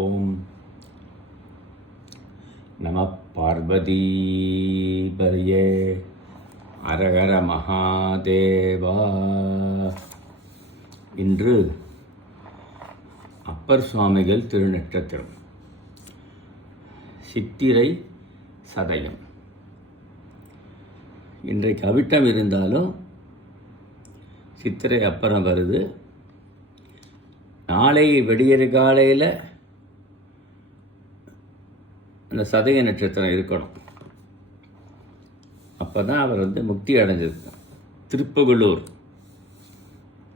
ஓம் நம பார்வதீபதையே அரகர மகாதேவா. இன்று அப்பர் சுவாமிகள் திருநட்சத்திரம், சித்திரை சதயம். இன்றைக்கு அவிட்டம் இருந்தாலும் சித்திரை அப்புறம் வருது. நாளை வெடியற் காலையில் அந்த சதய நட்சத்திரம் இருக்கணும். அப்போ தான் அவர் முக்தி அடைஞ்சிருக்கார். திருப்புகலூர்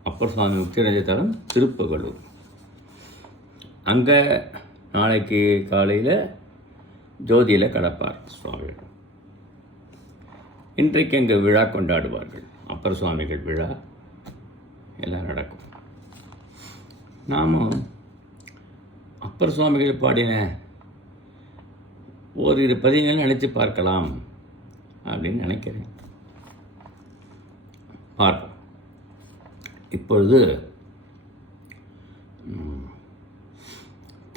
அப்பர் சுவாமி முக்தி அடைஞ்ச தலம் திருப்புகலூர். அங்கே நாளைக்கு காலையில் ஜோதியில் கலப்பார் சுவாமிகள். இன்றைக்கு அங்கே விழா கொண்டாடுவார்கள். அப்பர் சுவாமிகள் விழா எல்லாம் நடக்கும். நாமும் அப்பர் சுவாமிகள் பாடின ஓரிரு பதிவுகள் நினைத்து பார்க்கலாம் அப்படின்னு நினைக்கிறேன். பார்ப்போம். இப்பொழுது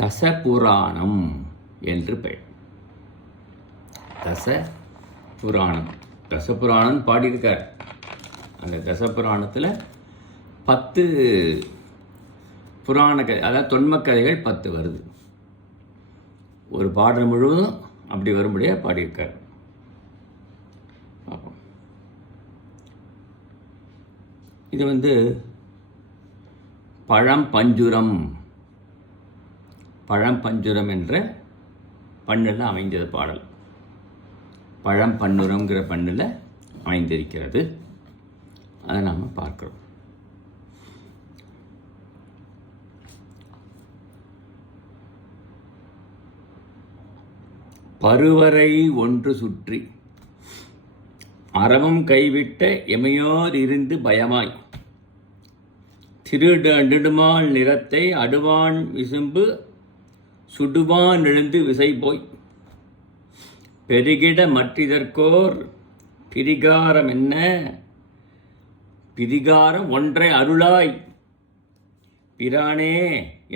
தச புராணம் என்று பெயர். தச புராணம், தசபுராணம் பாடியிருக்கார். அந்த தசபுராணத்தில் 10 புராண கதை, அதாவது தொன்ம கதைகள் 10 வருது. ஒரு பாடல் முழுவதும் அப்படி வரும்படியாக பாடியிருக்கார். பார்ப்போம். இது பழம்பஞ்சுரம் என்ற பண்ணில் அமைந்தது பாடல். பழம்பன்னுரம்ங்கிற பண்ணில் அமைந்திருக்கிறது. அதை நாம் பார்க்கிறோம். பருவரை ஒன்று சுற்றி அறவும் கைவிட்ட எமையோர் இருந்து பயமாய் நெடுமால் நிறத்தை அடுவான் விசும்பு சுடுவான் எழுந்து விசை போய் பெருகிட மற்றிதற்கோர் பிரிகாரம் என்ன பிரிகாரம் ஒன்றை அருளாய் பிரானே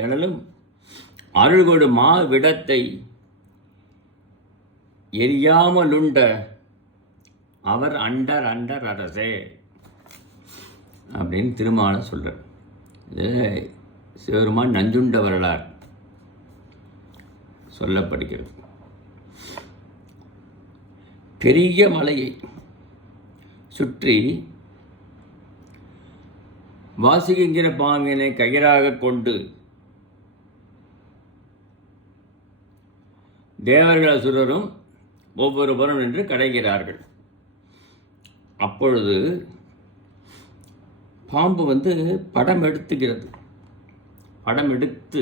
எனலும் அருள்கொடு மா விடத்தை எரியாமலுண்ட அவர் அண்டர் அரசே அப்படின்னு திருமால சொல்கிறார். இது சிவருமான் நஞ்சுண்ட வரலாறு சொல்லப்படுகிறது. பெரிய மலையை சுற்றி வாசிக்கிற பாம்பினை கயிறாக கொண்டு தேவர்கள் அசுரரும் ஒவ்வொரு புறம் நின்று கடைகிறார்கள். அப்பொழுது பாம்பு படம் எடுத்துகிறது. படம் எடுத்து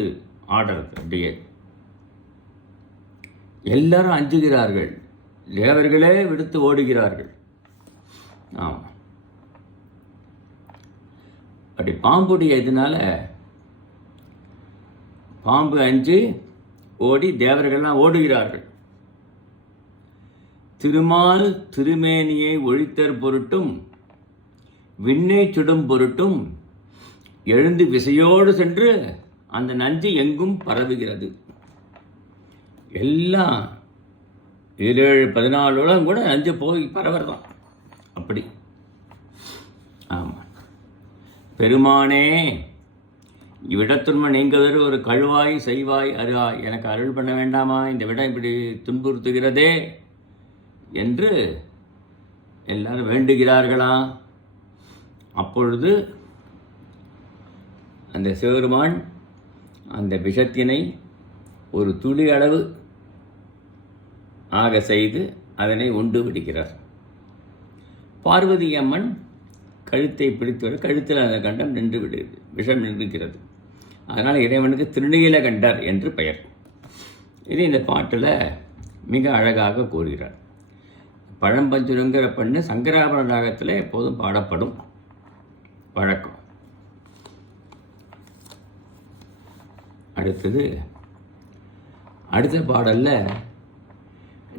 ஆடுறது. அப்படியே எல்லாரும் அஞ்சுகிறார்கள். தேவர்களே விடுத்து ஓடுகிறார்கள். ஆமாம், அப்படி பாம்புடைய இதனால பாம்பு அஞ்சு ஓடி தேவர்கள்லாம் ஓடுகிறார்கள். திருமால் திருமேனியை ஒழித்தற் பொருட்டும் விண்ணை சுடும் பொருட்டும் எழுந்து விசையோடு சென்று அந்த நஞ்சு எங்கும் பரவுகிறது. எல்லாம் 17-14 உலகம் கூட நஞ்சு போய் பரவறதான். அப்படி. ஆமாம். பெருமானே, இவ்விடத்துன்மை நீங்குவதற்கு ஒரு கழுவாய் செய்வாய் அருவாய், எனக்கு அருள் பண்ண வேண்டாமா? இந்த விடம் இப்படி துன்புறுத்துகிறதே என்று எல்லாரும் வேண்டுகிறார்களா? அப்பொழுது அந்த சிவருமான் அந்த விஷத்தினை ஒரு துளி அளவு ஆக செய்து அதனை உண்டு விடுகிறார். பார்வதி அம்மன் கழுத்தை பிடித்து கழுத்தில் அந்த கண்டம் நின்று விடுகிறது. விஷம் நின்றுகிறது. அதனால் இறைவனுக்கு திருநீலகண்டர் என்று பெயர். இது இந்த பாட்டில் மிக அழகாக கூறுகிறார். பழம்பஞ்சுரங்கிற பண்ணு சங்கராபரண ராகத்தில் எப்போதும் பாடப்படும் வழக்கம். அடுத்த பாடல்ல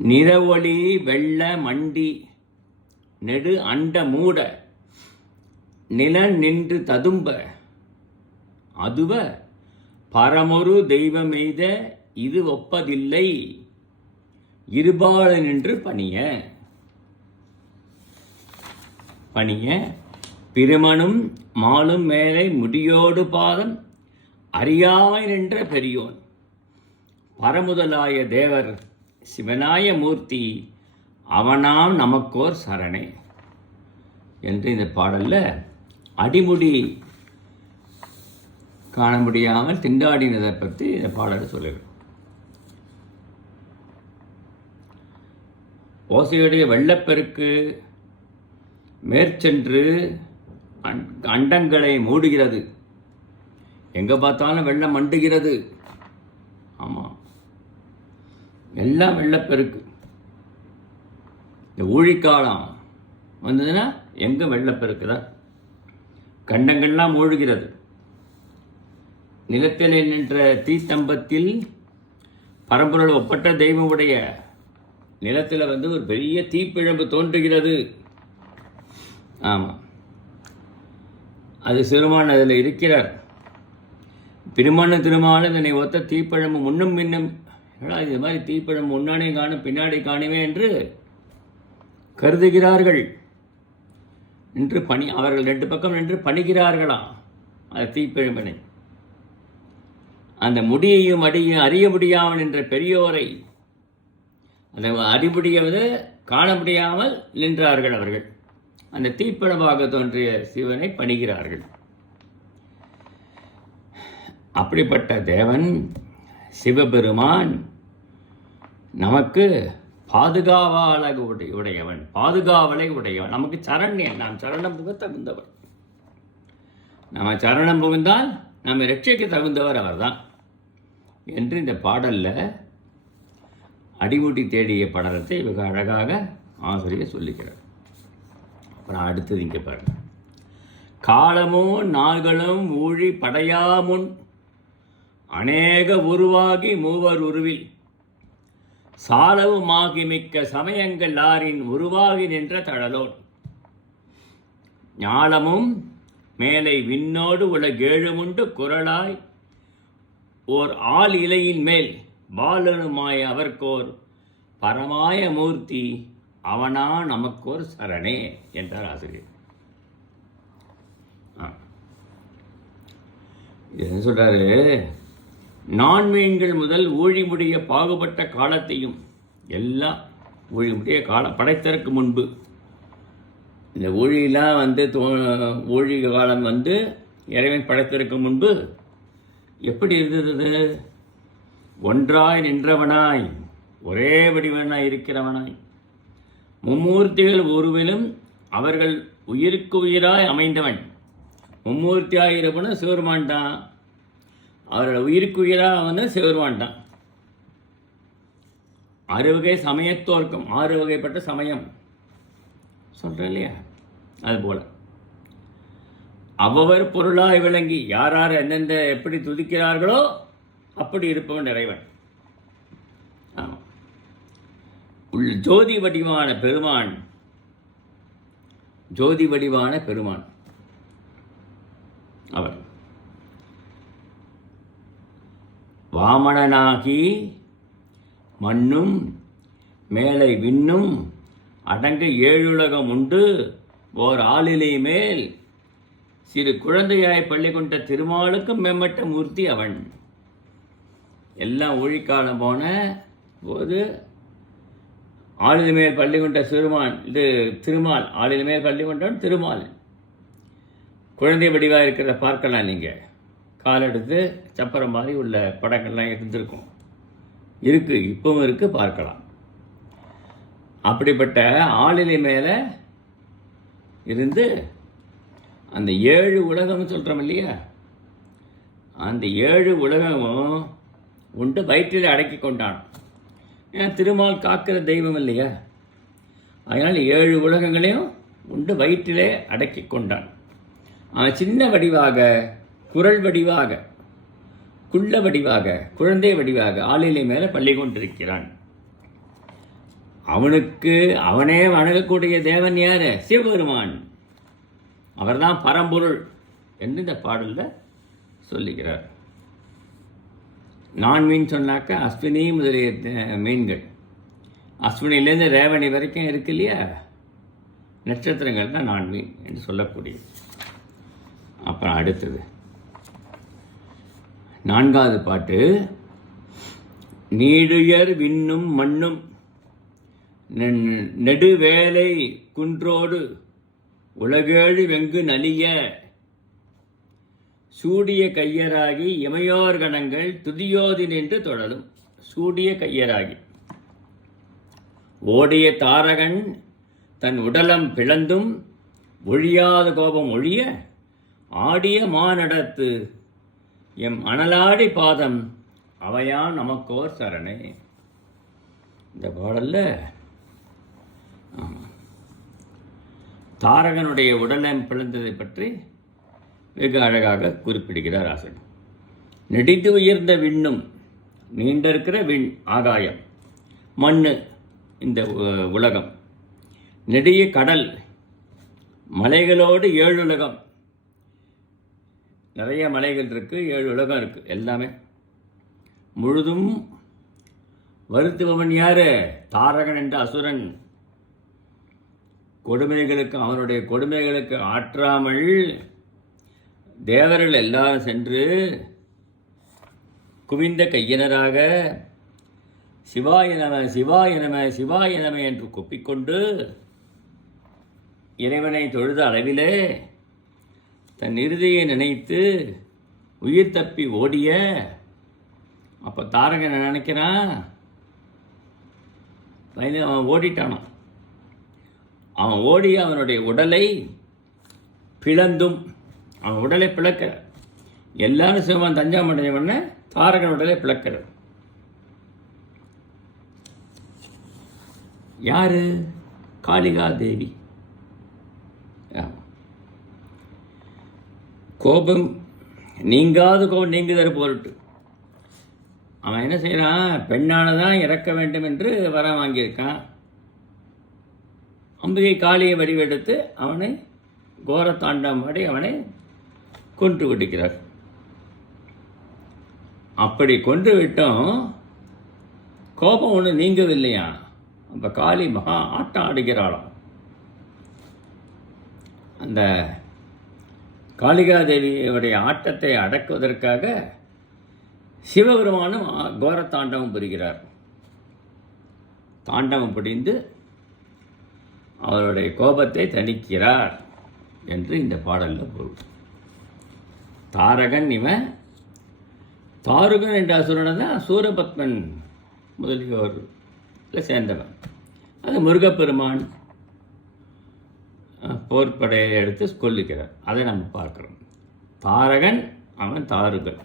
நிறவொளி வெள்ள மண்டி நெடு அண்ட மூட நில நின்று ததும்ப அதுவ பரமொரு தெய்வம் எய்த இது ஒப்பதில்லை இருபால நின்று பணிய பிரமனும் மாலும் மேலை முடியோடு பாதம் அறியாமை நின்ற பெரியோன் பரமுதலாய தேவர் சிவனாய மூர்த்தி அவனாம் நமக்கோர் சரணே என்று இந்த பாடலில் அடிமுடி காண முடியாமல் திண்டாடினதை பற்றி இந்த பாடல் சொல்லுது. ஓசையுடைய வெள்ளப்பெருக்கு மேற்சென்று அண்டங்களை மூடுகிறது. எங்கே பார்த்தாலும் வெள்ளம் மண்டுகிறது. ஆமாம், எல்லாம் வெள்ளப்பெருக்கு. இந்த ஊழிக்காலம் வந்ததுன்னா எங்கே வெள்ளப்பெருக்குதா, கண்டங்கள்லாம் மூழ்கிறது. நிலத்தில் நின்ற தீத்தம்பத்தில் பரம்பொருள் ஒப்பற்ற தெய்வமுடைய நிலத்தில் ஒரு பெரிய தீப்பிழம்பு தோன்றுகிறது. ஆமாம், அது சிறுமான் அதில் இருக்கிறார். திருமான இதனை ஒத்த தீப்பழம்பு முன்னும் பின்னும், இது மாதிரி தீப்பழம்பு முன்னாடி காணும் பின்னாடி காணுமே என்று கருதுகிறார்கள் என்று அவர்கள் ரெண்டு பக்கம் நின்று பணிகிறார்களாம் அந்த தீப்பிழம்பினை. அந்த முடியையும் அடியும் அறிய முடியாமல் என்ற பெரியோரை அந்த அறிமுடியவது காண முடியாமல் நின்றார்கள். அவர்கள் அந்த தீப்பழமாக தோன்றிய சிவனை பணிகிறார்கள். அப்படிப்பட்ட தேவன் சிவபெருமான் நமக்கு பாதுகாவலை உடையவன், நமக்கு சரண்யன். நாம் சரணம் புக தகுந்தவர். நம்ம சரணம் புகுந்தால் நம்மை ரட்சிக்க தகுந்தவர் அவர்தான் என்று இந்த பாடலில் அடிமுடி தேடிய படலத்தை மிக அழகாக ஆசிரியர் சொல்லுகிறார். அப்புறம் அடுத்தது இங்கே பாருங்க. காலமோ நாள்களும் ஊழி படையாமுன் அநேக உருவாகி மூவர் உருவில் சாலவுமாகி மிக்க சமயங்கள் ஆரின் உருவாகி நின்ற தழலோன் ஞாலமும் மேலை விண்ணோடு உலகேழுமுண்டு குரலாய் ஓர் ஆள் இலையின் மேல் பாலனுமாய் அவர்கோர் பரமாய மூர்த்தி அவனா நமக்கோர் சரணே என்றார் ஆசிரியர். என்ன சொல்றாரு? நான்மீன்கள் முதல் ஊழிமுடிய பாகுபட்ட காலத்தையும் எல்லாம் ஊழிமுடிய காலம் படைத்தற்கு முன்பு இந்த ஊழியெல்லாம் ஊழி காலம் இறைவன் படைத்தற்கு முன்பு எப்படி இருந்தது? ஒன்றாய் நின்றவனாய், ஒரே வடிவனாய் இருக்கிறவனாய், மும்மூர்த்திகள் உருவிலும் அவர்கள் உயிருக்கு உயிராய் அமைந்தவன். மும்மூர்த்தியாக இருப்பன சிவருமான்டான், அவர்கள் உயிருக்கு உயிராக சிவருமான்டான். 6 வகை சமயத்தோர்க்கம், 6 வகைப்பட்ட சமயம் சொல்கிறேன் இல்லையா? அதுபோல் அவ்வவர் பொருளாய் விளங்கி யார் எந்தெந்த எப்படி துதிக்கிறார்களோ அப்படி இருப்பவன் இறைவன். ஆமாம், ஜோதி வடிவான பெருமான் அவர் வாமணனாகி மண்ணும் மேலை விண்ணும் அடங்க 7 உலகம் உண்டு ஓர் ஆளிலை மேல் சிறு குழந்தையாய் பள்ளி கொண்ட திருமாலுக்கும் மேம்பட்ட மூர்த்தி அவன். எல்லாம் ஊழிக்காலம் போன போது ஆளில் மேல் பள்ளி கொண்ட திருமால், ஆளில் மேல் பள்ளி கொண்டவன் திருமால். குழந்தை வடிவாக இருக்கிறத பார்க்கலாம். நீங்கள் காலெடுத்து சப்பரம் மாதிரி உள்ள படங்கள்லாம் இருந்திருக்கும், இப்பவும் இருக்குது, பார்க்கலாம். அப்படிப்பட்ட ஆளிலை மேலே இருந்து அந்த 7 உலகம்னு சொல்கிறோம் இல்லையா, அந்த 7 உலகமும் உண்டு வயிற்றில் அடக்கி கொண்டான். ஏன்னா திருமால் காக்கிற தெய்வம் இல்லையா, அதனால் 7 உலகங்களையும் உண்டு வயிற்றிலே அடக்கி கொண்டான். அவன் சின்ன வடிவாக, குரல் வடிவாக, குள்ள வடிவாக, குழந்தை வடிவாக ஆளிலை மேலே பள்ளி கொண்டிருக்கிறான். அவனே வணங்கக்கூடிய தேவன் யார்? சிவபெருமான். அவர்தான் பரம்பொருள் என்று இந்த பாடலில் சொல்லுகிறார். நான் மீன் சொன்னாக்கா அஸ்வினி முதலிய மீன்கள், அஸ்வினிலேருந்து ரேவணி வரைக்கும் இருக்கு இல்லையா, நட்சத்திரங்கள் தான் நான் மீன் என்று சொல்லக்கூடியது. அப்புறம் அடுத்தது 4வது பாட்டு. நீடுயர் விண்ணும் மண்ணும் நெடுவேலை குன்றோடு உலகேழு வெங்கு நலிய சூடிய கையராகி இமையோர் கணங்கள் துதியோதி நின்று தொடரும். சூடிய கையராகி ஓடிய தாரகன் தன் உடலம் பிளந்தும் ஒழியாத கோபம் ஒழிய ஆடிய மானடத்து எம் அனலாடி பாதம் அவையான் நமக்கோர் சரணே. இந்த பாடல்ல தாரகனுடைய உடலம் பிளந்ததை பற்றி வெகு அழகாக குறிப்பிடுகிறார் ஆசிரியர். நெடித்து உயர்ந்த விண்ணும், நீண்ட இருக்கிற விண் ஆகாயம், மண்ணு இந்த உலகம், நெடிய கடல், மலைகளோடு 7 உலகம், நிறைய மலைகள் இருக்குது, 7 உலகம் இருக்குது, எல்லாமே முழுதும் வருத்துபவன் யாரு? தாரகன் என்ற அசுரன். கொடுமைகளுக்கு, அவனுடைய கொடுமைகளுக்கு ஆற்றாமல் தேவர்கள் எல்லாரும் சென்று குவிந்த கையினராக சிவாய நம சிவாய நம சிவாய நம என்று கொப்பிக்கொண்டு இறைவனை தொழுத அளவிலே தன் இறுதியை நினைத்து உயிர் தப்பி ஓடிய, அப்போ தாரகன் நினைக்கிறான், அவன் ஓடிட்டானான். அவன் ஓடி அவனுடைய உடலை பிளந்தும், அவன் உடலை பிளக்கிற எல்லாரும் சிவன் தஞ்சாமடைய உடனே தாரகன் உடலை பிளக்கிற யாரு? காளிகா தேவி. கோபம் நீங்காது கோபம் நீங்குதல் பொருட்டு அவன் என்ன செய்கிறான்? பெண்ணானதான் இறக்க வேண்டும் என்று வர வாங்கியிருக்கான். அம்பிகை காளியை வடிவெடுத்து அவனை கோர தாண்டமாடி அவனை கொன்று விடுகிறார். அப்படி கொன்று விட்டோம், கோபம் ஒன்று நீங்கவில்லையா? அப்போ காளி மகா ஆட்டம் ஆடுகிறாளாம். அந்த காளிகாதேவியுடைய ஆட்டத்தை அடக்குவதற்காக சிவபெருமானும் கோர தாண்டவம் புரிகிறார். தாண்டவம் புரிந்து அவருடைய கோபத்தை தணிக்கிறார் என்று இந்த பாடலில் பொருள். தாரகன் இவன். தாருகன் என்ற அசுரனை தான் சூரபத்மன் முதலியோரில் சேர்ந்தவன். அது முருகப்பெருமான் போர்ப்படையை எடுத்து கொல்லுகிறார். அதை நம்ம பார்க்குறோம். தாரகன் அவன் தாருகன்.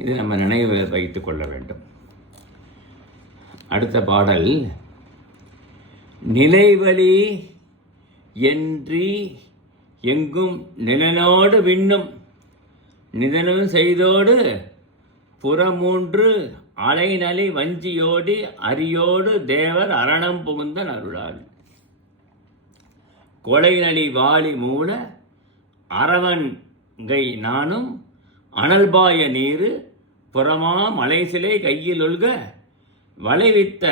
இது நம்ம நினைவு வைத்து கொள்ள வேண்டும். அடுத்த பாடல். நிலைவழி என்றி எங்கும் நிலனோடு விண்ணும் நிதனும் செய்தோடு புறமூன்று அலைநலி வஞ்சியோடி அரியோடு தேவர் அரணம் புகுந்தன் அருளால் கொலைநலி வாலி மூல அரவன்கை நானும் அனல்பாய நீரு புறமா மலை சிலை கையில் ஒல்க வளைவித்த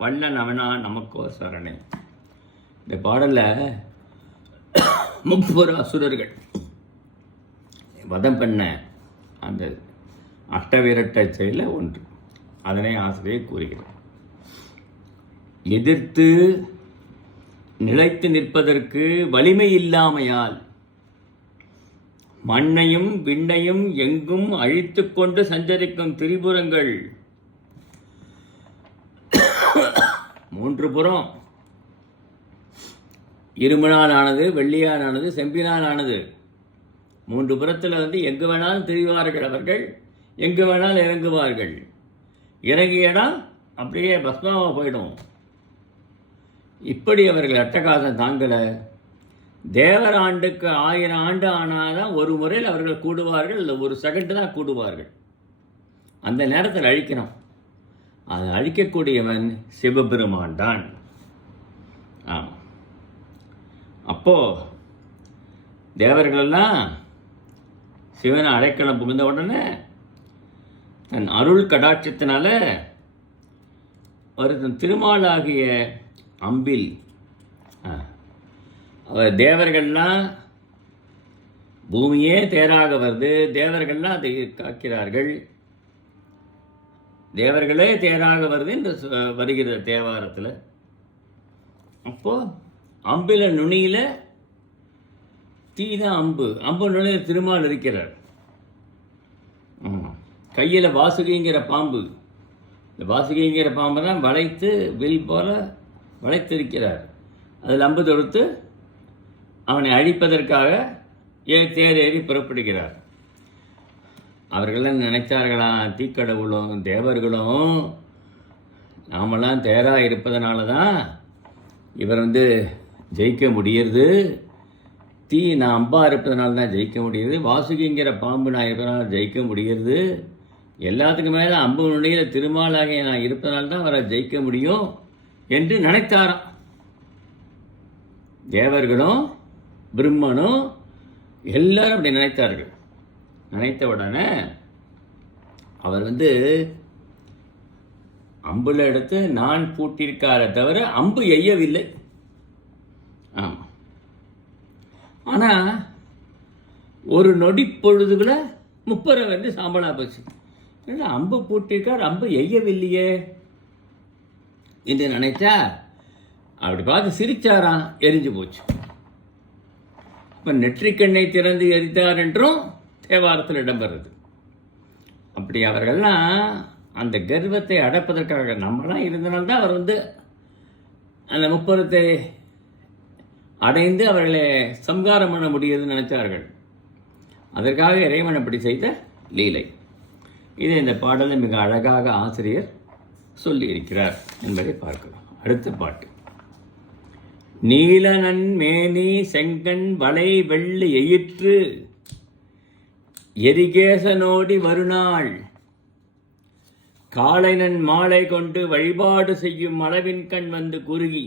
வல்லன் அவனா நமக்கோ சரணை. இந்த பாடலில் 30 அசுரர்கள் வதம் பண்ண அந்த அட்டவிரட்ட செயல ஒன்று. அதனை ஆசிரியர் கூறுகிறார். எதிர்த்து நிலைத்து நிற்பதற்கு வலிமை இல்லாமையால் மண்ணையும் விண்ணையும் எங்கும் அழித்து கொண்டு சஞ்சரிக்கும் திரிபுரங்கள் 3 புறம், இரும்பினால் ஆனது, வெள்ளியால் ஆனது, செம்பினால் ஆனது. 3 புறத்தில் எங்கு வேணாலும் திரிவார்கள். அவர்கள் எங்கு வேணாலும் இறங்குவார்கள். இறங்கிய இடம் அப்படியே பஸ்மாவாக போயிடும். இப்படி அவர்கள் அட்டகாசம் தாங்கலை. தேவர் ஆண்டுக்கு 1000 ஆண்டு ஆனாதான் ஒரு முறையில் அவர்கள் கூடுவார்கள். இல்லை, 1 செகண்ட் தான் கூடுவார்கள். அந்த நேரத்தில் அழிக்கணும். அதை அழிக்கக்கூடியவன் சிவபெருமான் தான். அப்போது தேவர்களெல்லாம் சிவனை அடைக்கலம் புகுந்த உடனே தன் அருள் கடாட்சத்தினால அவர் தன் திருமாலாகிய அம்பில் அவர் தேவர்கள்லாம் பூமியே தேராக வருது, தேவர்கள்லாம் அதை காக்கிறார்கள், தேவர்களே தேராக வருது என்று வருகிற தேவாரத்தில். அப்போ அம்பில நுனியில தீதான் அம்பு, அம்பு நுனியில் திருமால் இருக்கிறார். கையில் வாசுகிங்கிற பாம்பு, இந்த வாசுகிங்கிற பாம்பை தான் வளைத்து வில் போல வளைத்திருக்கிறார். அதில் அம்பு தொடுத்து அவனை அழிப்பதற்காக தேரேறி புறப்படுகிறார். அவர்களெல்லாம் நினைத்தார்களாம், தீக்கடவுளும் தேவர்களும் நாமெல்லாம் தேராக இருப்பதனால தான் இவர் ஜெயிக்க முடியறது, தீ நான் அம்பா இருப்பதனால தான் ஜெயிக்க முடியுது, வாசுகிங்கிற பாம்பு நான் இருப்பதனால ஜெயிக்க முடியறது, எல்லாத்துக்கும் மேலே அம்பு நுனியில் திருமாலாகிய நான் இருப்பதனால தான் அவரை ஜெயிக்க முடியும் என்று நினைத்தாராம். தேவர்களும் பிரம்மனும் எல்லாரும் அப்படி நினைத்தார்கள். நினைத்த உடனே அவர் அம்புல எடுத்து நான் பூட்டியிருக்கார தவிர அம்பு எய்யவில்லை. ஆமாம், ஆனால் ஒரு நொடி பொழுதுல முப்பரை சாம்பலா போச்சு. அம்பு பூட்டிருக்கார், அம்பு எய்யவில்லையே என்று நினைச்சா அப்படி பார்த்து சிரிச்சாராம், எரிஞ்சு போச்சு. இப்போ நெற்றிக்கண்ணை திறந்து எரித்தார் என்றும் தேவாரத்தில் இடம்பெறுது. அப்படி அவர்கள்லாம் அந்த கர்வத்தை அடப்பதற்காக நம்மளாம் இருந்தனால்தான் அவர் அந்த முப்பரத்தை அடைந்து அவர்களை சம்காரம் பண்ண முடியுதுன்னு நினைத்தார்கள். அதற்காக இறைவன் அப்படி செய்த லீலை. இதை இந்த பாடலில் மிக அழகாக ஆசிரியர் சொல்லியிருக்கிறார் என்பதை பார்க்கிறோம். அடுத்த பாட்டு. நீலனன் மேனி செங்கண் வளை வெள்ளி எயிற்று எரிகேசனோடி வருநாள் காளைனன் மாலை கொண்டு வழிபாடு செய்யும் அளவின் கண் குறுகி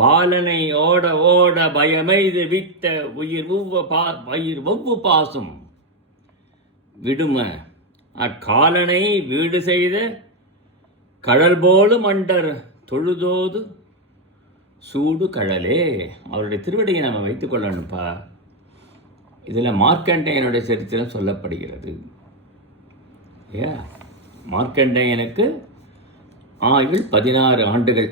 பாலனை ஓட ஓட பயமைது வித்த உயிர் ஒவ்வு பாசும் விடும அக்காலனை வீடு செய்த கடல் போலும் அண்டர் தொழுதோது சூடு கழலே. அவருடைய திருவடியை நம்ம வைத்துக் கொள்ளணும்ப்பா. இதில் மார்க்கண்டேயனுடைய சரித்திரம் சொல்லப்படுகிறது. மார்க்கண்டேயனுக்கு ஆயுள் 16 ஆண்டுகள்.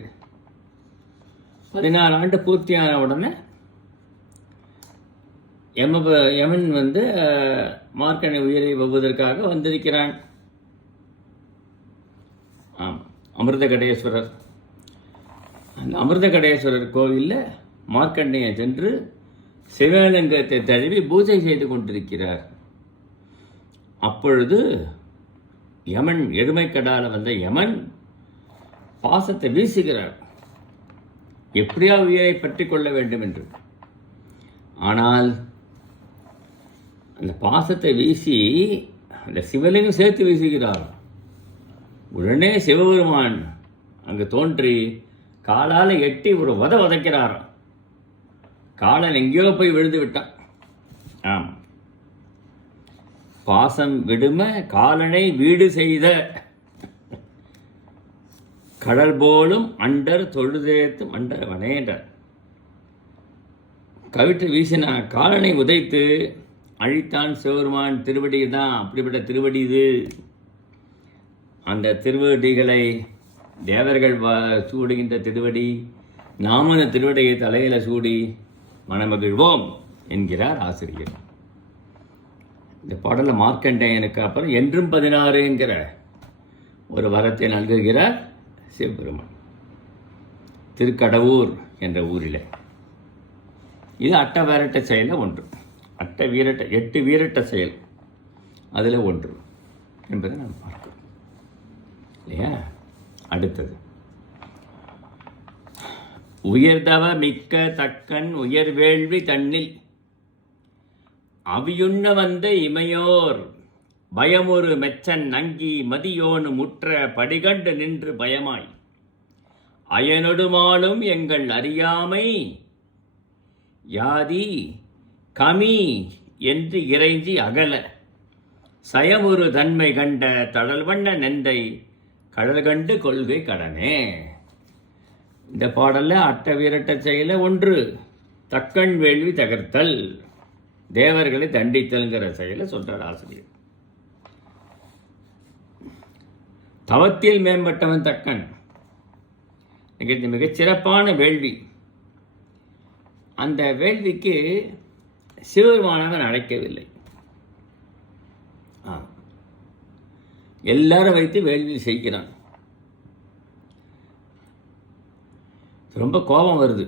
16 ஆண்டு பூர்த்தியான உடனே யமன் மார்க்கண்டை உயிரை வெவ்வதற்காக வந்திருக்கிறான். அமிர்தகடேஸ்வரர். அந்த அமிர்தகடேஸ்வரர் கோவிலில் மார்க்கண்டேயன் சென்று சிவலிங்கத்தை தழுவி பூஜை செய்து கொண்டிருக்கிறார். அப்பொழுது யமன், எருமைக்கடால வந்த யமன் பாசத்தை வீசுகிறார், எப்படியா உயிரை பற்றி கொள்ள வேண்டும் என்று. ஆனால் அந்த பாசத்தை வீசி அந்த சிவலிங்கம் சேர்த்து வீசுகிறார். உடனே சிவபெருமான் அங்கு தோன்றி காலால் எட்டி ஒரு வதைக்கிறார். காலன் எங்கேயோ போய் விழுந்து விட்டான். ஆம், பாசம் விடும காலனை வீடு செய்த கடல் போலும் அண்டர் தொழுதேத்தும் அண்டர் வனேண்டர். கவிட்டு வீசின காலனை உதைத்து அழித்தான் சிவபெருமான். திருவடி தான், அப்படிப்பட்ட திருவடி இது. அந்த திருவடிகளை தேவர்கள் சூடுகின்ற திருவடி, நாம அந்த திருவடியை தலையில் சூடி மனமகிழ்வோம் என்கிறார் ஆசிரியர். இந்த பாடலில் மார்க்கண்டேயனுக்கு அப்புறம் என்றும் 16 என்கிற ஒரு வரத்தை நல்குகிறார் சிவபெருமான் திருக்கடவூர் என்ற ஊரில். இது அட்ட வீரட்ட செயலில் ஒன்று. 8 வீரட்ட செயல் அதில் ஒன்று என்பதை நாம் பார்க்கிறோம் இல்லையா. அடுத்தது, உயர்தவ மிக்க தக்கன் உயர்வேள்வி தன்னில் அவியுண்ண வந்த இமையோர் பயமொரு மெச்சன் அங்கி மதியோனு முற்ற படிகண்டு நின்று பயமாய் அயனொடுமாலும் எங்கள் அறியாமை யாதி கமி என்று இறைஞ்சி அகல சயமுறு தன்மை கண்ட தடல் வண்ண நெந்தை கடல் கண்டு கொள்கை கடனே. இந்த பாடலில் அட்ட வீரட்ட செயல ஒன்று தக்கன் வேள்வி தகர்த்தல், தேவர்களை தண்டித்தல்ங்கிற செயலை சொல்றார் ஆசிரியர். தவத்தில் மேம்பட்டவன் தக்கன், மிகச்சிறப்பான வேள்வி. அந்த வேள்விக்கு சிவபெருமானவன் அழைக்கவில்லை. எல்லாரும் வைத்து வேள்வி செய்கிறான். ரொம்ப கோபம் வருது.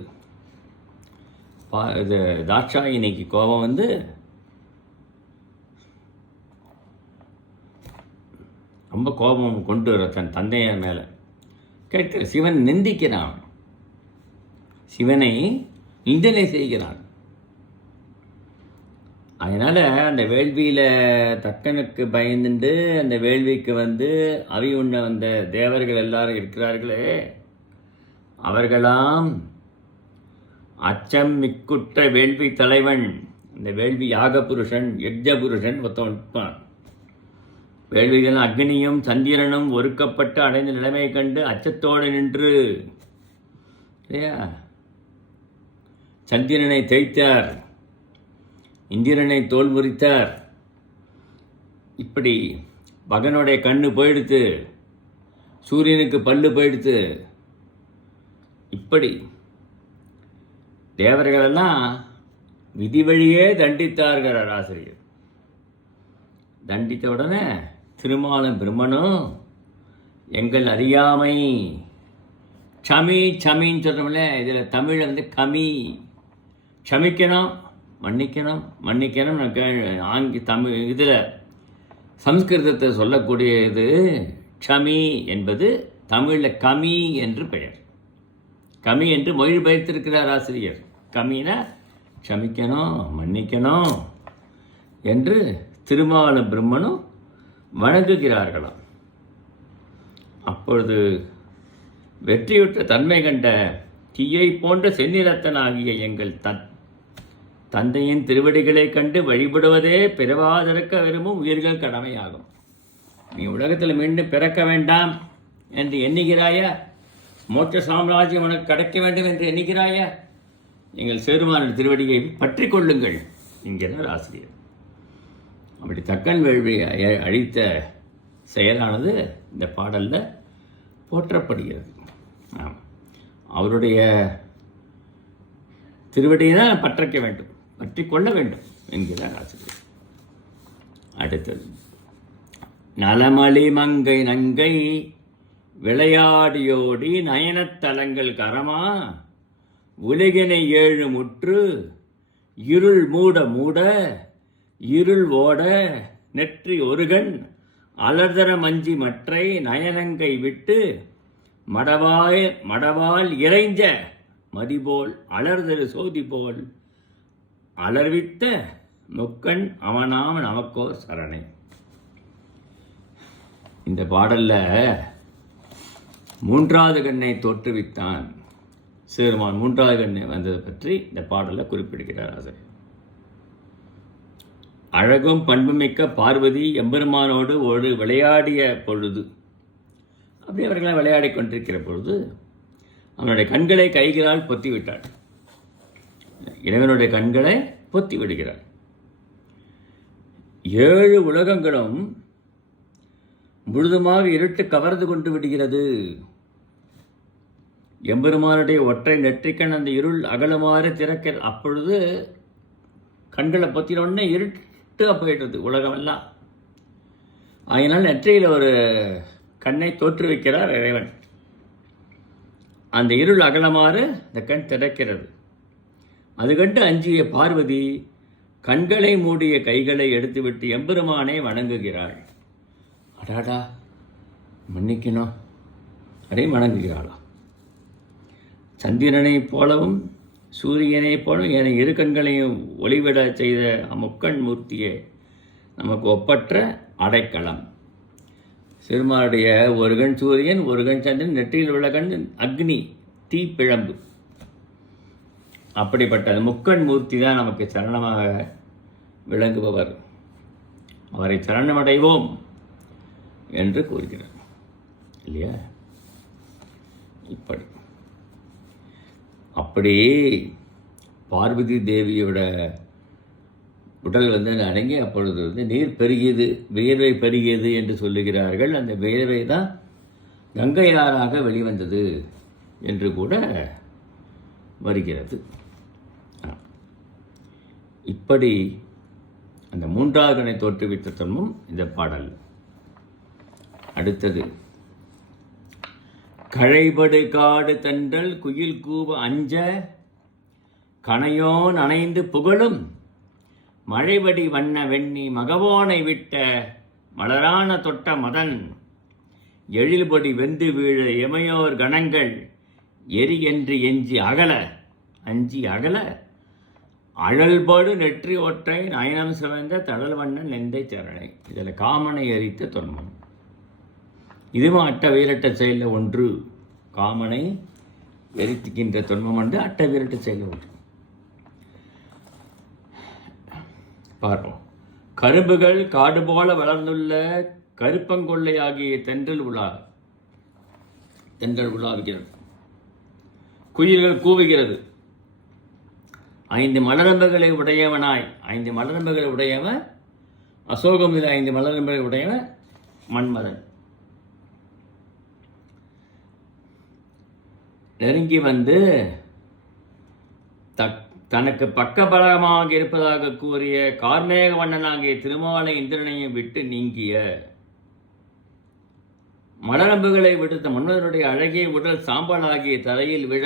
இது தாட்சாயினிக்கு கோபம் வந்து ரொம்ப கோபம் கொண்டு வர தன் தந்தையர் மேலே கேட்கிற. சிவன் நிந்திக்கிறான், சிவனை நிந்தனை செய்கிறான். அதனால் அந்த வேள்வியில் தக்கனுக்கு பயந்துண்டு அந்த வேள்விக்கு வந்து அவி உண்ண வந்த தேவர்கள் எல்லாரும் இருக்கிறார்களே, அவர்களாம் அச்சம் மிக்குற்ற வேள்வி தலைவன், இந்த வேள்வி யாக புருஷன் யஜ்ஜ புருஷன் ஒருத்தன் இருப்பான். வேள்விகள் அக்னியும் சந்திரனும் ஒருக்கப்பட்டு அடைந்த நிலைமையை கண்டு அச்சத்தோடு நின்று இல்லையா சந்திரனை தேய்த்தார், இந்திரனை தோல் முறித்தார். இப்படி பகனுடைய கண்ணு போயிடுத்து, சூரியனுக்கு பல்லு போயிடுத்து. இப்படி தேவர்களெல்லாம் விதி வழியே தண்டித்தார்கள் ஆசிரியர். தண்டித்த உடனே திருமாலும் பிரம்மனும் எங்கள் அறியாமை சமி சமின்னு சொல்கிறோம்ல, இதில் தமிழ் வந்து கமி, க்ஷமிக்கணும் மன்னிக்கணும் மன்னிக்கணும். தமிழ் இதில் சம்ஸ்கிருதத்தை சொல்லக்கூடியது க்ஷமி என்பது தமிழில் கமி என்று பெயர். கமி என்று மொழிபெயர்த்திருக்கிறார் ஆசிரியர். கமினா க்ஷமிக்கணும் மன்னிக்கணும் என்று திருமாலும் பிரம்மனும் வணங்குகிறார்களாம். அப்பொழுது வெற்றியுற்ற தன்மை கண்ட தீயை போன்ற செந்நிறத்தனாகிய எங்கள் தந்தையின் திருவடிகளை கண்டு வழிபடுவதே பிறவாதிருக்க விரும்பும் உயிர்கள் கடமையாகும். நீ உலகத்தில் மீண்டும் பிறக்க வேண்டாம் என்று எண்ணுகிறாயா? மோட்ச சாம்ராஜ்யம் உனக்கு கிடைக்க வேண்டும் என்று எண்ணுகிறாயா? எங்கள் சிவபெருமானின் திருவடியை பற்றி கொள்ளுங்கள் என்கிறார் ஆசிரியர். அப்படி தக்கன் வேள்வியை அழித்த செயலானது இந்த பாடலில் போற்றப்படுகிறது. அவருடைய திருவடியை தான் பற்றிக்க வேண்டும், பற்றி கொள்ள வேண்டும் என்கிறார் ஆசிரியர். அடுத்தது நலமலி மங்கை நங்கை விளையாடியோடி நயனத்தலங்கள் கரமா உலகினை ஏழு முற்று இருள் மூட மூட இருள் ஓட நெற்றி ஒருகன் அலர்தர மஞ்சி மற்றை நயனங்கை விட்டு மடவால் இறைஞ்ச மதிபோல் அலர்தரு சோதி போல் அலர்வித்த முக்கண் அவனாம் நமக்கோ சரணை. இந்த பாடல்ல மூன்றாவது கண்ணை தோற்றுவித்தான் சிவபெருமான். மூன்றாவது கண்ணை வந்ததை பற்றி இந்த பாடலில் குறிப்பிடுகிறார் ஆசிரியர். அழகும் பண்புமிக்க பார்வதி எம்பெருமானோடு ஒரு விளையாடிய பொழுது, அப்படி அவர்களை விளையாடி கொண்டிருக்கிற பொழுது அவனுடைய கண்களை கைகளால் பொத்தி விட்டாள். இறைவனுடைய கண்களை பொத்தி விடுகிறாள். 7 உலகங்களும் முழுதுமாக இருட்டு கவர்ந்து கொண்டு விடுகிறது. எம்பெருமானுடைய ஒற்றை நெற்றிக்கண் அந்த இருள் அகலமாறு திறக்க, அப்பொழுது கண்களை பொத்தினோடனே இருட்டாக போயிடுறது உலகமெல்லாம். அதனால் நெற்றியில் ஒரு கண்ணை தோற்றுவிக்கிறார் இறைவன். அந்த இருள் அகலமாறு அந்த கண் திறக்கிறது. அது கண்டு அஞ்சிய பார்வதி கண்களை மூடிய கைகளை எடுத்துவிட்டு எம்பெருமானை வணங்குகிறாள். அடாடா மன்னிக்கணும் அதை வணங்குகிறாளா. சந்திரனை போலவும் சூரியனை போலவும் என இரு கண்களையும் ஒளிவிட செய்த முக்கண் மூர்த்தியே நமக்கு ஒப்பற்ற அடைக்கலம். சிறுமாருடைய ஒரு கண் சூரியன், ஒரு கண் சந்திரன், நெற்றியில் உள்ள கண் அக்னி, தீப்பிழம்பு. அப்படிப்பட்ட முக்கண் மூர்த்தி தான் நமக்கு சரணமாக விளங்குபவர். அவரை சரணமடைவோம் என்று கூறுகிறார் இல்லையா? அப்படி பார்வதி தேவியோட உடல் அடங்கி அப்பொழுது நீர் பெருகியது, வியர்வை பெருகியது என்று சொல்லுகிறார்கள். அந்த வியர்வை தான் கங்கையாராக வெளிவந்தது என்று கூட வருகிறது. இப்படி அந்த மூன்றாவது தோற்றுவித்த தன்மம் இந்த பாடல். அடுத்தது, கழைபடு காடு தன்றல் குயில் கூவ அஞ்ச கணையோன் அணைந்து புகழும் மழைபடி வண்ண வெண்ணி மகவோனை விட்ட மலரான தொட்ட மதன் எழில்பொடி வெந்து வீழ எமையோர் கணங்கள் எரி என்று அஞ்சி அகல அழல்படு நெற்றி ஒற்றை நயனம் சிவந்த தடல் வண்ணன் நெந்தை சரணை. இதில் காமனை எரித்த தொன்மம். இதுவும் அட்ட வீரட்ட செயலில் ஒன்று. காமனை எரித்துக்கின்ற தொன்மம் வந்து அட்ட வீரட்ட செயலில் ஒன்று. பார்ப்போம். கரும்புகள் காடு போல வளர்ந்துள்ள கருப்பங்கொள்ளை ஆகிய தென்றல் உலாவுகிறது. குயில்கள் கூவுகிறது. 5 மலரம்புகளை உடையவன் அசோகமில் 5 மலரம்புகளை உடையவன் மன்மதன். நெருங்கி வந்து தனக்கு பக்கபலமாக இருப்பதாக கூறிய கார்மேக வண்ணனாகிய திருமாலை இந்திரனையும் விட்டு நீங்கிய மலரம்புகளை விடுத்த மன்னருடைய அழகிய உடல் சாம்பலாகிய தரையில் விழ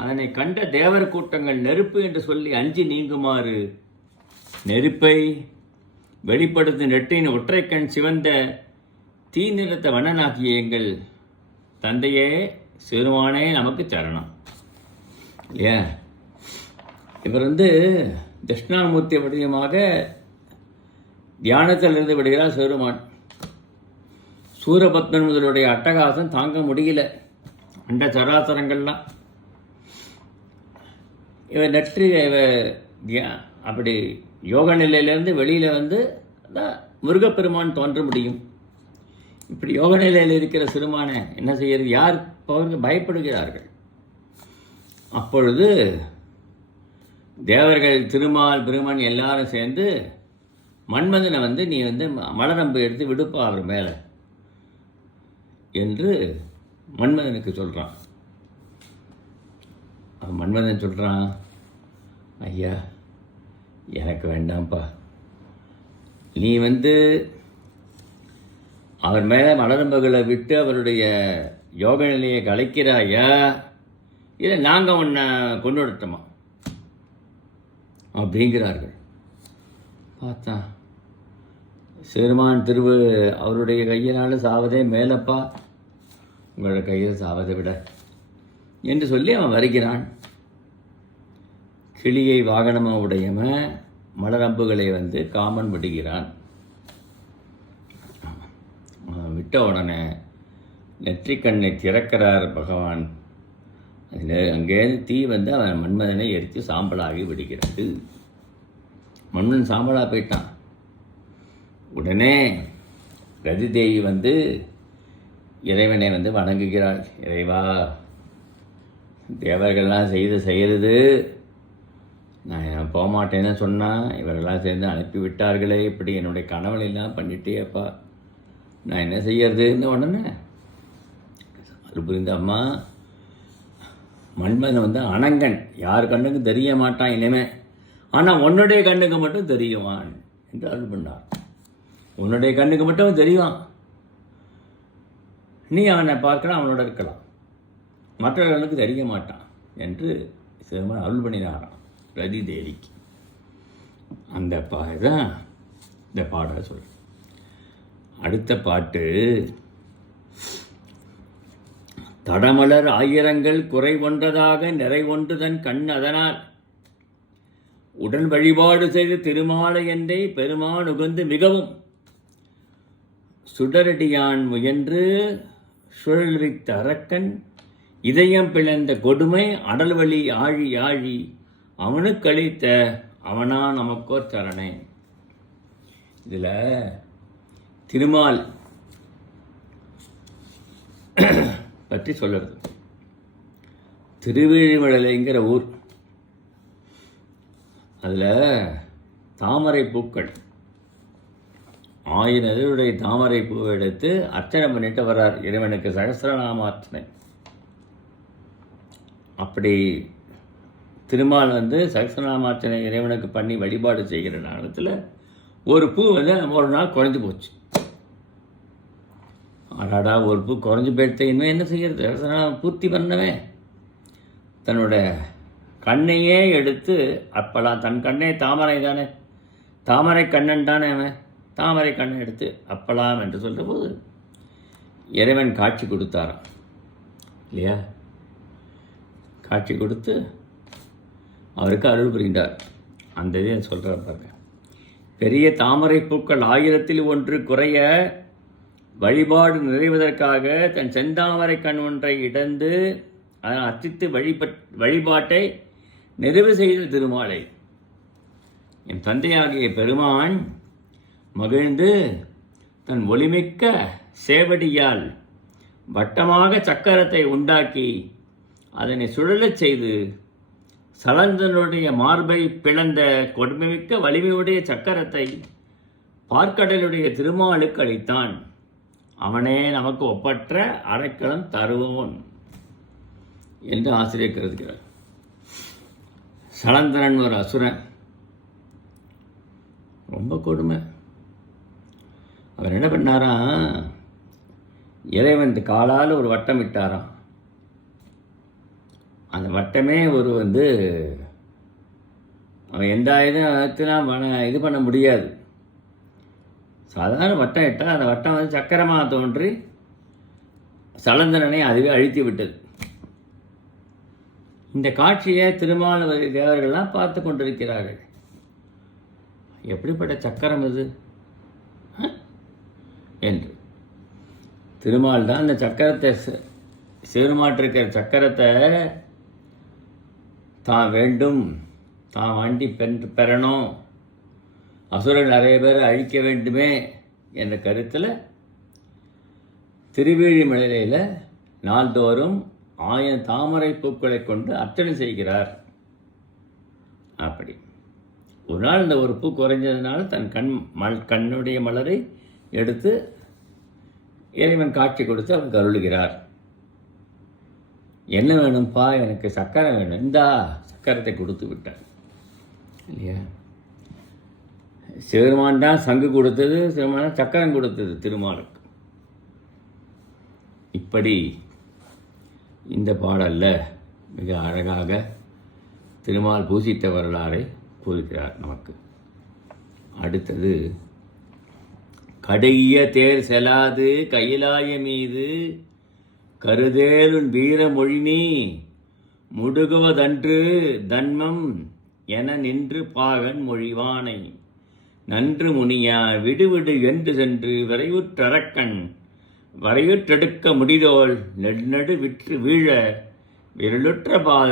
அதனை கண்ட தேவர் கூட்டங்கள் நெருப்பு என்று சொல்லி அஞ்சி நீங்குமாறு நெருப்பை வெளிப்படுத்தும் நெட்டின் ஒற்றைக்கண் சிவந்த தீ நிறத்த வண்ணனாகிய எங்கள் தந்தையே சிறுவானே நமக்கு சரணம். இல்லையா? இவர் தட்சிணாமூர்த்தி வடிவமாக தியானத்திலிருந்து விடுகிறார் சிறுமான். சூரபத்மன் முதலுடைய அட்டகாசம் தாங்க முடியல. அண்ட சராசரங்கள்லாம் இவர் நெற்றி அப்படி யோக நிலையிலேருந்து வெளியில் அதான் முருகப்பெருமான் தோன்ற முடியும். இப்படி யோக நிலையில் இருக்கிற சிறுமானை என்ன செய்யறது? யார் பயப்படுகிறார்கள். அப்பொழுது தேவர்கள் திருமால் பிரம்மன் எல்லாரும் சேர்ந்து மன்மதனை நீ மலரம்பு எடுத்து விடுப்பா அவர் மேலே என்று மன்மதனுக்கு சொல்கிறான். மன்மதன் சொல்கிறான், ஐயா எனக்கு வேண்டாம்ப்பா, நீ அவர் மேலே மலரம்புகளை விட்டு அவருடைய யோக நிலையை கலைக்கிறாயா, இல்லை நாங்கள் உன்னை கொண்டு விடட்டோமா அப்படிங்கிறார்கள். பார்த்தா சிறுமான் அவருடைய கையினால் சாவதே மேலப்பா, உங்களோட கையில் சாவதை விட என்று சொல்லி அவன் வருகிறான். கிளியை வாகனமாக உடையவன் மலரம்புகளை காமன் விடுகிறான். விட்ட உடனே நெற்றிக்கண்ணை திறக்கிறார் பகவான். அதில் அங்கேருந்து தீ அவன் மன்மதனை எரித்து சாம்பலாகி விடுகிறது. மன்மதன் சாம்பலாக போயிட்டான். உடனே ரதிதேவி இறைவனை வணங்குகிறாள். இறைவா, தேவர்கள்லாம் செய்கிறது நான் போகமாட்டேன்னு சொன்னால் இவர்களெல்லாம் சேர்ந்து அனுப்பிவிட்டார்களே, இப்படி என்னுடைய கனவுகளெல்லாம் பண்ணிட்டேப்பா, நான் என்ன செய்யறதுன்னு உடனே அது புரிந்த அம்மா, மன்மதன் அனங்கன், யார் கண்ணுக்கும் தெரிய மாட்டான் இனிமே, ஆனால் உன்னுடைய கண்ணுக்கு மட்டும் தெரியுவான் என்று அருள் பண்ணார். உன்னுடைய கண்ணுக்கு மட்டும் தெரியும், நீ அவனை பார்க்கலாம், அவனோட இருக்கலாம், மற்றவர்களுக்கு தெரிய மாட்டான் என்று சிவன் அருள் பண்ணினாராம் ரதி தேவிக்கு. அந்த தான் இந்த பாடலை சொல். அடுத்த பாட்டு, தடமலர் ஆயிரங்கள் குறை ஒன்றதாக நிறை ஒன்றுதன் கண் அதனால் உடன் வழிபாடு செய்து திருமாலை என்றே பெருமான் உகந்து மிகவும் சுடரடியான் முயன்று சுழல்வித்த அரக்கன் இதயம் பிளந்த கொடுமை அடல்வழி ஆழி ஆழி அவனுக்களித்த அவனா நமக்கோர் சரணே. இதில் திருமால் பற்றி சொல்லுறது. திருவிழிமலைங்கிற ஊர், அதில் தாமரை பூக்கள் 1000 இதழுடைய தாமரை பூவை எடுத்து அர்ச்சனை பண்ணிட்டு வர்றார் இறைவனுக்கு, சகஸ்ரநாம அர்ச்சனை. அப்படி திருமால் சகஸ்ரநாம அர்ச்சனை இறைவனுக்கு பண்ணி வழிபாடு செய்கிற நேரத்தில் ஒரு பூ ஒரு நாள் குறைஞ்சி போச்சு. அடாடா, ஒரு பூ குறைஞ்சி போயிட்டு இன்னும் என்ன செய்கிறது, சகஸ்ரநாமம் பூர்த்தி பண்ணவே தன்னோட கண்ணையே எடுத்து, அப்பலாம் தன் கண்ணே தாமரை தானே, தாமரை கண்ணன் தானே அவன், தாமரை கண்ணை எடுத்து அப்பலாம் என்று சொல்கிற போது இறைவன் காட்சி கொடுத்தாராம் இல்லையா. காட்சி கொடுத்து அவருக்கு அருள் புரிந்தார். அந்த இதை சொல்கிறார் பாருங்க. பெரிய தாமரை பூக்கள் 1000ல் 1 குறைய வழிபாடு நிறைவதற்காக தன் செந்தாமரை கண் ஒன்றை இடந்து அதனை அர்ச்சித்து வழிபாட்டை நிறைவு செய்த திருமாலை என் தந்தையாகிய பெருமான் மகிழ்ந்து தன் ஒளிமிக்க சேவடியால் வட்டமாக சக்கரத்தை உண்டாக்கி அதனை சுழலச் செய்து சலந்தனுடைய மார்பை பிளந்த கொடுமைமிக்க வலிமையுடைய சக்கரத்தை பார்க்கடலுடைய திருமாலுக்கு அளித்தான். அவனே நமக்கு ஒப்பற்ற அடைக்கலம் தருவோன் என்று ஆசிரியர் கருதுகிறார். சலந்தனன் ஒரு அசுரன், ரொம்ப கொடுமை. அவர் என்ன பண்ணாராம், இறைவன் காலால் ஒரு வட்டம் விட்டாராம். அந்த வட்டமே ஒரு அவன் எந்த இதுனா இது பண்ண முடியாது. சாதாரண வட்டம் இட்டால் அந்த வட்டம் சக்கரமாக தோன்றி சலந்தனனை அதுவே அழித்து விட்டது. இந்த காட்சியை திருமால் தேவர்கள்லாம் பார்த்து கொண்டிருக்கிறார்கள். எப்படிப்பட்ட சக்கரம் இது என்று. திருமால் தான் அந்த சக்கரத்தை சிறுமாற்றிருக்கிற சக்கரத்தை தான் வேண்டும், தான் வாண்டி பெறணும், அசுரன் நிறைய பேர் அழிக்க வேண்டுமே என்ற கருத்தில் திருவேழிமலையில் நாள்தோறும் 1000 தாமரை பூக்களை கொண்டு அர்ச்சனை செய்கிறார். அப்படி ஒரு நாள் இந்த ஒரு பூ குறைஞ்சதுனால தன் கண்ணுடைய மலரை எடுத்து இறைவன் காட்சி கொடுத்து அவனுக்கு அருளுகிறார். என்ன வேணும்ப்பா, எனக்கு சக்கரை வேணும், இந்தா சக்கரத்தை கொடுத்து விட்டார் இல்லையா. சிவருமான் தான் சங்கு கொடுத்தது, சிவருமான் சக்கரம் கொடுத்தது திருமாலுக்கு. இப்படி இந்த பாடல்ல மிக அழகாக திருமால் பூசித்த வரலாறை கூறுகிறார் நமக்கு. அடுத்தது, கடைய தேர் செலாது கையிலாய மீது கருதேலுன் வீரமொழினி முடுகுவதன்று தன்மம் என நின்று பாகன் மொழிவானை நன்று முனியா விடுவிடு என்று சென்று விரைவுற்றரக்கன் வரையுற்றெடுக்க முடிதோல் நெடுநடு விற்று வீழ விரலுற்ற பால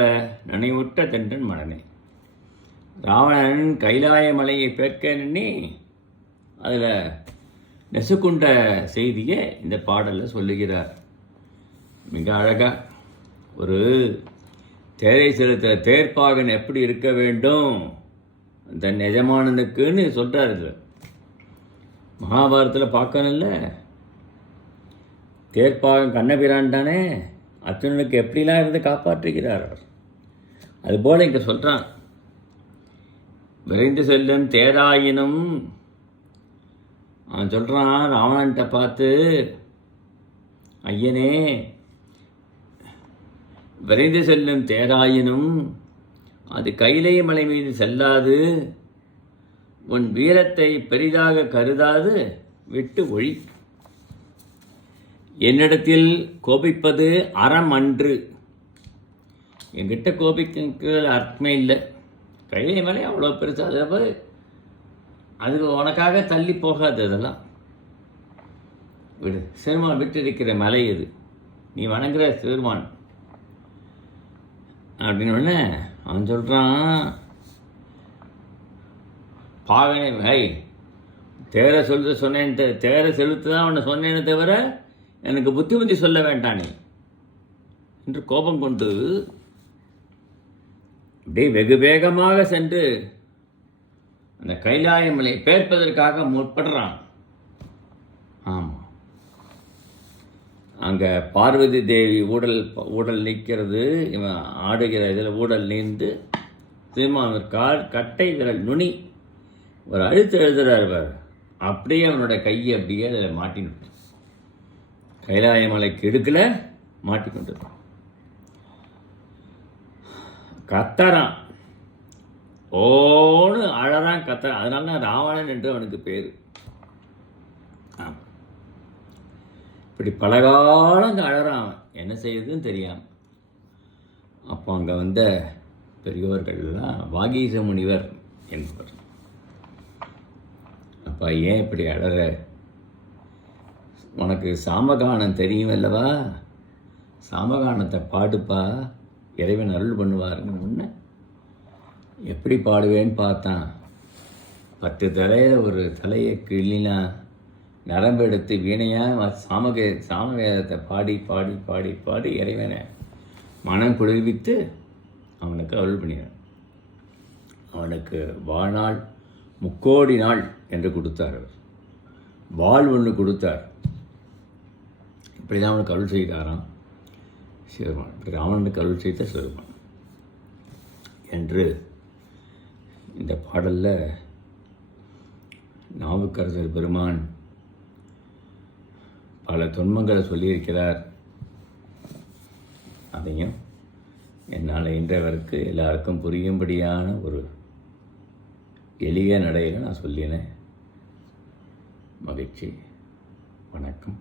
நனைவுற்ற தென்றன் மடனே. ராவணன் கைலாய மலையை பேர்க்க நின்னே அதில் நெசுக்குண்ட செய்தியை இந்த பாடலில் சொல்லுகிறார். மிக அழகாக ஒரு தேரை செலுத்த தேர்ப்பாகன் எப்படி இருக்க வேண்டும் தன் எஜமானனுக்குன்னு சொல்கிறார். இதில் மகாபாரதத்தில் பார்க்கணும்ல, தேர்ப்பாகன் கண்ணபிரான் தானே அர்ஜுனனுக்கு எப்படிலாம் இருந்து காப்பாற்றுகிறார் அவர். அதுபோல் இங்கே சொல்கிறான், விரைந்து செல்லும் தேராயினும் அவன் சொல்கிறான் ராவணன்ட்ட பார்த்து, ஐயனே விரைந்து செல்லும் தேராயினும் அது கைலை மலை மீது செல்லாது, உன் வீரத்தை பெரிதாக கருதாது விட்டு ஒழி. என்னிடத்தில் கோபிப்பது அறம் அன்று. என்கிட்ட கோபிக்க அர்த்தமே இல்லை. கைலை மலை அவ்வளோ பெருசு, அதில் அது உனக்காக தள்ளி போகாது. அதெல்லாம் விடு, சிறுமான் விட்டு இருக்கிற மலை இது, நீ வணங்குற சிறுமான் அப்படின்னு உடனே அவன் சொல்கிறான், பாகனை தேரை சொன்னேன்ட்டு தேரை செலுத்து தான் அவனை சொன்னேன்னு தவிர எனக்கு புத்திமதி சொல்ல வேண்டானே என்று கோபம் கொண்டு அப்படியே வெகு வேகமாக சென்று அந்த கைலாய மலையை பேர்ப்பதற்காக முற்படுறான். ஆமாம், அங்கே பார்வதி தேவி ஊடல் நீக்கிறது. இவன் ஆடுகிற இதில் ஊடல் நீந்து திருமாவிற்கால் கட்டை விரல் நுனி ஒரு அழுத்து எழுதுறார். அப்படியே அவனோட கையை அப்படியே அதில் மாட்டின்னு கைலாய மலைக்கு இடுக்கில் மாட்டிக்கொண்டு கத்தறான். ஓன்னு அழறான், கத்தறான். அதனால தான் ராவணன் என்று அவனுக்கு பேர். இப்படி பலகாலம் அங்கே அழறான், என்ன செய்யுதுன்னு தெரியாமல். அப்போ அங்கே வந்த பெரியோர்கள்லாம் வாகீச முனிவர் என்பவர், அப்பா ஏன் இப்படி அழற? உனக்கு சாமகானம் தெரியும் அல்லவா? சாமகானத்தை பாடுப்பா, இறைவன் அருள் பண்ணுவாருன்னு முன்ன எப்படி பாடுவேன்னு பார்த்தான். 10 தலையில் ஒரு தலையை கிள்ளினா நரம்பு எடுத்து வீணையாக சாமவேதத்தை பாடி பாடி பாடி பாடி இறைவனை மனம் குளிர்வித்து அவனுக்கு அருள் பண்ணினான். அவனுக்கு வாழ்நாள் 3,000,000 நாள் என்று கொடுத்தார். அவர் வாழ் ஒன்று கொடுத்தார். இப்படி தான் அவனுக்கு அருள் செய்தாராம் சிவபெருமான். இப்படி ராவணனுக்கு அருள் செய்த சிவபெருமான் என்று இந்த பாடலில் நாவுக்கரசர் பெருமான் பல துன்பங்களை சொல்லியிருக்கிறார். அதையும் என்னால் இன்றைவருக்கு எல்லாருக்கும் புரியும்படியான ஒரு எளிய நடையில் நான் சொல்லினேன். மகிழ்ச்சி. வணக்கம்.